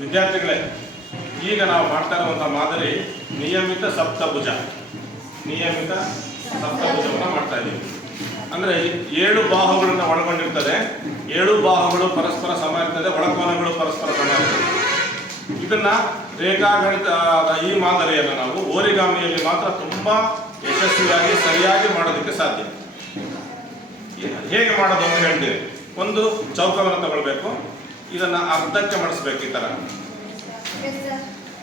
ವಿದ್ಯಾರ್ಥಿಗಳೇ, ಈಗ ನಾವು ಮಾಡ್ತಾ ಇರುವಂಥ ಮಾದರಿ ನಿಯಮಿತ ಸಪ್ತಭುಜ. ನಿಯಮಿತ ಸಪ್ತಭುಜವನ್ನು ಮಾಡ್ತಾ ಇದ್ದೀವಿ. ಅಂದರೆ ಏಳು ಬಾಹುಗಳನ್ನು ಒಳಗೊಂಡಿರ್ತದೆ. ಏಳು ಬಾಹುಗಳು ಪರಸ್ಪರ ಸಮ ಇರ್ತದೆ, ಒಳಕೋನಗಳು ಪರಸ್ಪರ ಸಮ ಇರ್ತದೆ. ಇದನ್ನ ರೇಖಾಗಣಿತ ಈ ಮಾದರಿಯನ್ನು ನಾವು ಓರಿಗಾಮಿಯಲ್ಲಿ ಮಾತ್ರ ತುಂಬಾ ಯಶಸ್ವಿಯಾಗಿ ಸರಿಯಾಗಿ ಮಾಡೋದಕ್ಕೆ ಸಾಧ್ಯ. ಹೇಗೆ ಮಾಡೋದು ಅಂತ ಹೇಳ್ತೀವಿ. ಒಂದು ಚೌಕವನ್ನು ತಗೊಳ್ಬೇಕು. ಇದನ್ನ ಅರ್ಧಕ್ಕೆ ಮಾಡಿಸ್ಬೇಕು ಈ ತರ.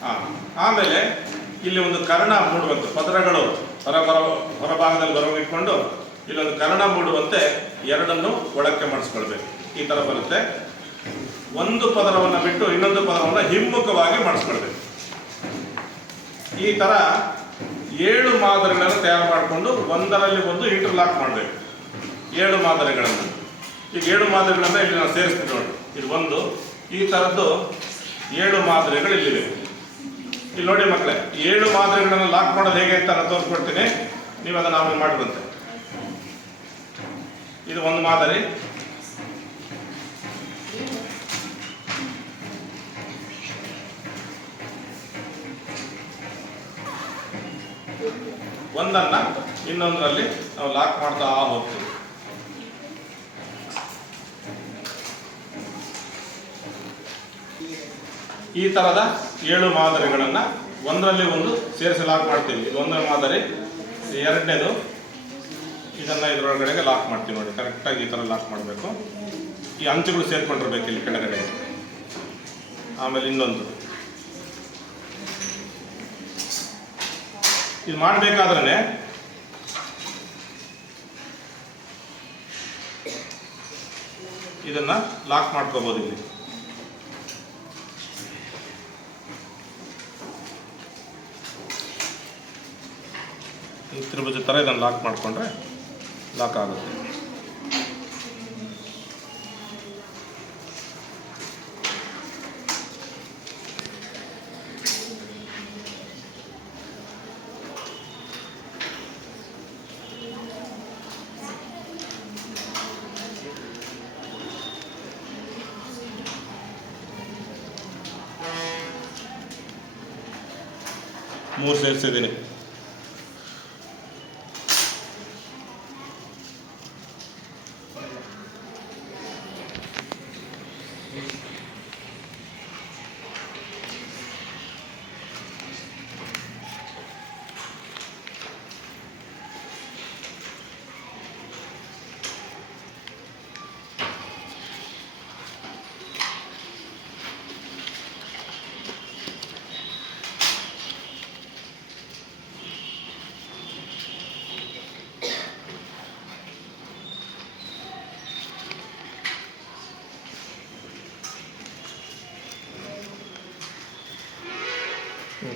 ಹಾ. ಆಮೇಲೆ ಇಲ್ಲಿ ಒಂದು ಕರ್ಣ ಮೂಡುವಂತೆ ಪದರಗಳು ಹೊರ ಬರ ಹೊರಭಾಗದಲ್ಲಿ ಬರೋ ಇಟ್ಕೊಂಡು ಇಲ್ಲೊಂದು ಕರ್ಣ ಮೂಡುವಂತೆ ಎರಡನ್ನು ಒಳಕ್ಕೆ ಮಾಡಿಸ್ಕೊಳ್ಬೇಕು. ಈ ತರ ಬರುತ್ತೆ. ಒಂದು ಪದರವನ್ನು ಬಿಟ್ಟು ಇನ್ನೊಂದು ಪದರವನ್ನು ಹಿಮ್ಮುಖವಾಗಿ ಮಾಡಿಸ್ಕೊಳ್ಬೇಕು. ಈ ತರ ಏಳು ಮಾದರಿಗಳನ್ನು ತಯಾರು ಮಾಡಿಕೊಂಡು ಒಂದರಲ್ಲಿ ಒಂದು ಇಂಟರ್ಲಾಕ್ ಮಾಡಬೇಕು. ಏಳು ಮಾದರಿಗಳನ್ನು. ಈಗ ಏಳು ಮಾದರಿಗಳನ್ನ ಇಲ್ಲಿ ನಾವು ಸೇರಿಸ್ತೀವಿ ನೋಡಿ. ಇದು ಒಂದು. ಈ ಥರದ್ದು ಏಳು ಮಾದರಿಗಳು ಇಲ್ಲಿವೆ ಇಲ್ಲಿ ನೋಡಿ ಮಕ್ಕಳೇ, ಏಳು ಮಾದರಿಗಳನ್ನು ಲಾಕ್ ಮಾಡೋದು ಹೇಗೆ ಅಂತ ನಾನು ತೋರಿಸ್ಕೊಡ್ತೀನಿ. ನೀವು ಅದನ್ನು ಆಮೇಲೆ ಮಾಡಿದಂತೆ ಇದು ಒಂದು ಮಾದರಿ. ಒಂದನ್ನ ಇನ್ನೊಂದರಲ್ಲಿ ನಾವು ಲಾಕ್ ಮಾಡ್ತಾ ಹೋಗ್ತೀವಿ. ಈ ತರದ ಏಳು ಮಾದರಿಗಳನ್ನ ಒಂದರಲ್ಲಿ ಒಂದು ಸೇರಿಸಿ ಲಾಕ್ ಮಾಡ್ತೀವಿ. ಇದು ಒಂದರ ಮಾದರಿ ಎರಡನೇದು. ಇದನ್ನ ಇದರೊಳಗಡೆಗೆ ಲಾಕ್ ಮಾಡ್ತೀವಿ ನೋಡಿ. ಕರೆಕ್ಟಾಗಿ ಈ ಥರ ಲಾಕ್ ಮಾಡಬೇಕು. ಈ ಅಂಚುಗಳು ಸೇರ್ಕೊಂಡಿರ್ಬೇಕು ಇಲ್ಲಿ ಕೆಳಗಡೆ. ಆಮೇಲೆ ಇನ್ನೊಂದು. ಇದು ಮಾಡಬೇಕಾದ್ರೆ ಇದನ್ನ ಲಾಕ್ ಮಾಡ್ಕೋಬೋದು ಇಲ್ಲಿ. ಈ ಥರ ಇದನ್ನು ಲಾಕ್ ಮಾಡಿಕೊಂಡ್ರೆ ಲಾಕ್ ಆಗುತ್ತೆ. ಮೂರು ಸೇರಿಸಿದ್ದೀನಿ.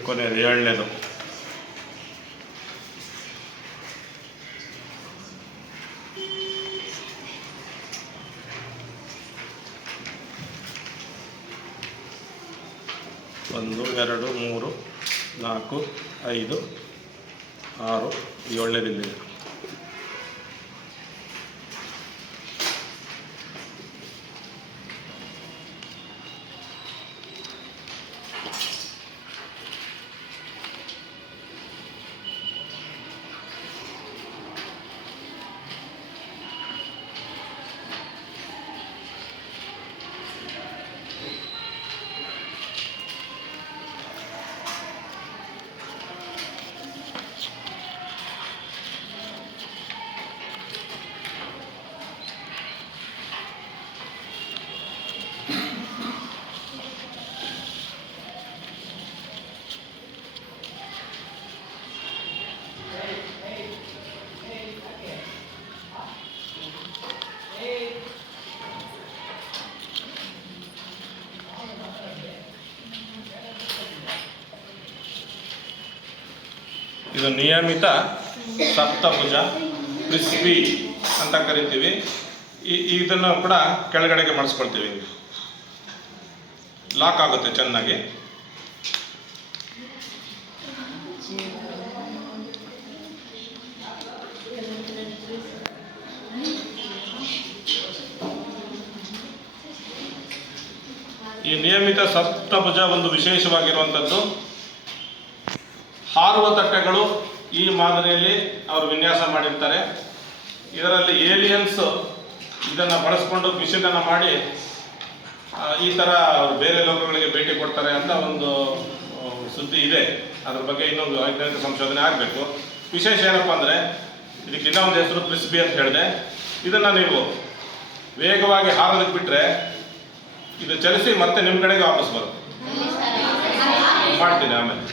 ಕೊನೆಯದು ಏಳನೇದು ಒಂದು ಎರಡು ಮೂರು ನಾಲ್ಕು ಐದು ಆರು ಏಳನೇದಿಲ್ಲಿದೆ ಇದು ನಿಯಮಿತ ಸಪ್ತಭುಜ ಕ್ರಿಸ್ಪಿ ಅಂತ ಕರಿತೀವಿ. ಈ ಇದನ್ನು ಕೂಡ ಕೆಳಗಡೆಗೆ ಮಾಡಿಸ್ಕೊಳ್ತೀವಿ. ಲಾಕ್ ಆಗುತ್ತೆ ಚೆನ್ನಾಗಿ. ಈ ನಿಯಮಿತ ಸಪ್ತಭುಜ ಒಂದು ವಿಶೇಷವಾಗಿರುವಂಥದ್ದು. ಹಾರುವ ತಟ್ಟೆಗಳು ಈ ಮಾದರಿಯಲ್ಲಿ ಅವರು ವಿನ್ಯಾಸ ಮಾಡಿರ್ತಾರೆ. ಇದರಲ್ಲಿ ಏಲಿಯನ್ಸ್ ಇದನ್ನು ಬಳಸ್ಕೊಂಡು ಮಿಷನನ್ನು ಮಾಡಿ ಈ ಥರ ಅವರು ಬೇರೆ ಲೋಕಗಳಿಗೆ ಭೇಟಿ ಕೊಡ್ತಾರೆ ಅಂತ ಒಂದು ಸುದ್ದಿ ಇದೆ. ಅದ್ರ ಬಗ್ಗೆ ಇನ್ನೊಂದು ವೈಜ್ಞಾನಿಕ ಸಂಶೋಧನೆ ಆಗಬೇಕು. ವಿಶೇಷ ಏನಪ್ಪ ಅಂದರೆ ಇದಕ್ಕೆ ಇನ್ನೊಂದು ಹೆಸರು ಪ್ರಿಸ್ಬಿ ಅಂತ ಹೇಳಿದೆ. ಇದನ್ನು ನೀವು ವೇಗವಾಗಿ ಹಾರೋದಕ್ಕೆ ಬಿಟ್ಟರೆ ಇದು ಚಲಿಸಿ ಮತ್ತೆ ನಿಮ್ಮ ಕಡೆಗೆ ವಾಪಸ್ ಬರುತ್ತೆ. ಮಾಡ್ತೀನಿ ಆಮೇಲೆ.